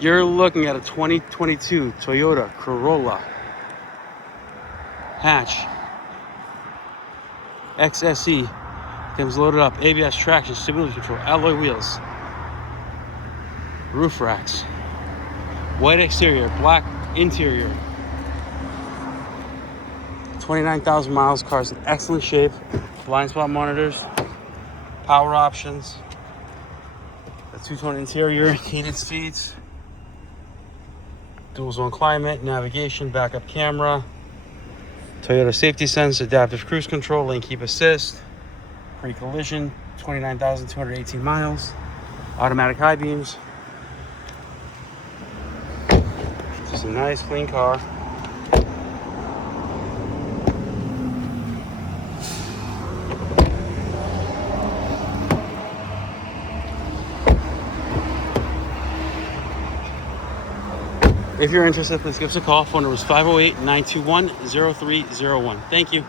You're looking at a 2022 Toyota Corolla Hatch XSE. Comes loaded up, ABS traction, stability control, alloy wheels, roof racks, white exterior, black interior. 29,000 miles, car's in excellent shape. Blind spot monitors, power options, a two-tone interior, heated seats, dual zone climate, navigation, backup camera, Toyota safety sense, adaptive cruise control, lane keep assist, pre-collision, 29,218 miles, automatic high beams. Just a nice clean car. If you're interested, please give us a call. Phone number is 508-921-0301. Thank you.